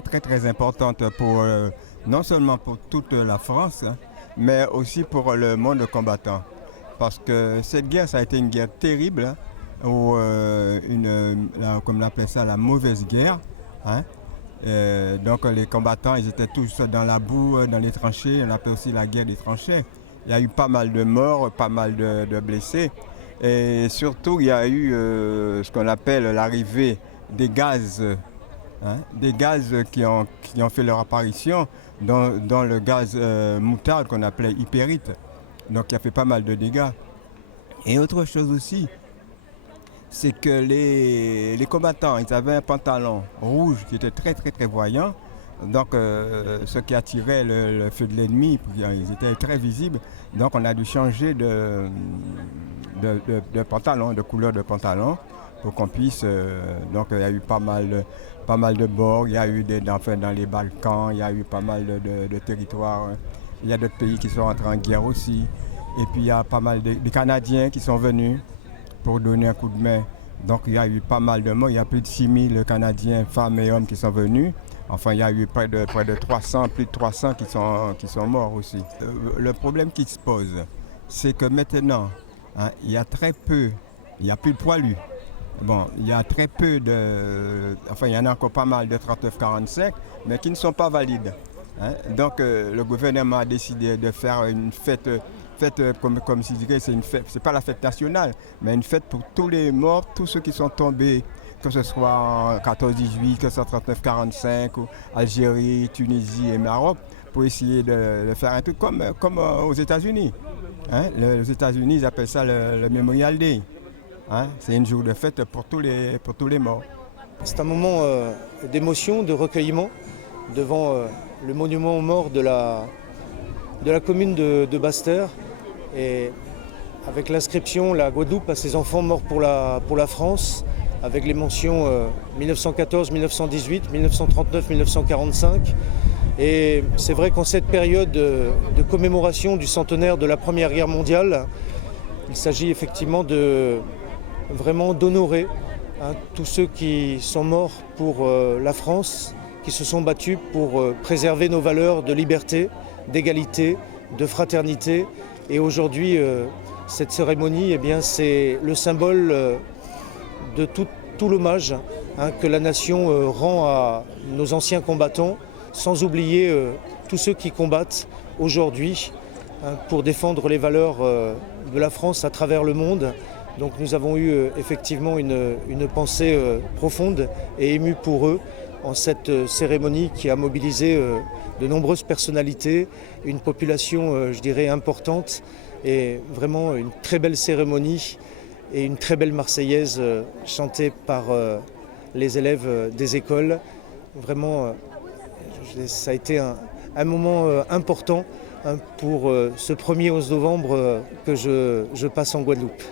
très importante pour, non seulement pour toute la France, hein, mais aussi pour le monde combattant. Parce que cette guerre, ça a été une guerre terrible, hein, ou comme on appelle ça, la mauvaise guerre. Hein. Donc les combattants, ils étaient tous dans la boue, dans les tranchées. On appelle aussi la guerre des tranchées. Il y a eu pas mal de morts, pas mal de blessés. Et surtout, il y a eu ce qu'on appelle l'arrivée des gaz, hein, des gaz qui ont fait leur apparition dans le gaz moutarde qu'on appelait hypérite. Donc il a fait pas mal de dégâts. Et autre chose aussi, c'est que les combattants, ils avaient un pantalon rouge qui était très voyant. Donc ce qui attirait le feu de l'ennemi, ils étaient très visibles. Donc on a dû changer de pantalon, de couleur de pantalon, pour qu'on puisse... donc il y a eu pas mal de morts, il y a eu dans les Balkans, il y a eu pas mal de territoires. Il y a d'autres pays qui sont entrés en guerre aussi. Et puis il y a pas mal de Canadiens qui sont venus pour donner un coup de main. Donc il y a eu pas mal de morts, il y a plus de 6000 Canadiens, femmes et hommes qui sont venus. Enfin, il y a eu près de 300, plus de 300 qui sont morts aussi. Le problème qui se pose, c'est que maintenant, hein, il y a très peu, il n'y a plus de poilus. Bon, il y a très peu enfin, il y en a encore pas mal de 39-45, mais qui ne sont pas valides. Hein. Donc, le gouvernement a décidé de faire une fête comme si disait, c'est une fête, c'est pas la fête nationale, mais une fête pour tous les morts, tous ceux qui sont tombés, que ce soit en 14-18, que ce soit 39-45, ou Algérie, Tunisie et Maroc, pour essayer de faire un truc comme aux États-Unis. Hein. Les États-Unis, ils appellent ça le Memorial Day. Hein. C'est un jour de fête pour tous les morts. C'est un moment d'émotion, de recueillement devant le monument aux morts de la commune de Basse-Terre. Et avec l'inscription, la Guadeloupe à ses enfants morts pour la France, avec les mentions 1914, 1918, 1939, 1945. Et c'est vrai qu'en cette période de commémoration du centenaire de la Première Guerre mondiale, il s'agit effectivement vraiment d'honorer, hein, tous ceux qui sont morts pour la France, qui se sont battus pour préserver nos valeurs de liberté, d'égalité, de fraternité. Et aujourd'hui, cette cérémonie, eh bien, c'est le symbole de tout l'hommage, hein, que la nation rend à nos anciens combattants, sans oublier tous ceux qui combattent aujourd'hui, hein, pour défendre les valeurs de la France à travers le monde. Donc nous avons eu effectivement une pensée profonde et émue pour eux en cette cérémonie qui a mobilisé de nombreuses personnalités, une population, je dirais, importante, et vraiment une très belle cérémonie et une très belle Marseillaise chantée par les élèves des écoles. Vraiment, ça a été un moment important, hein, pour ce 1er 11 novembre que je passe en Guadeloupe.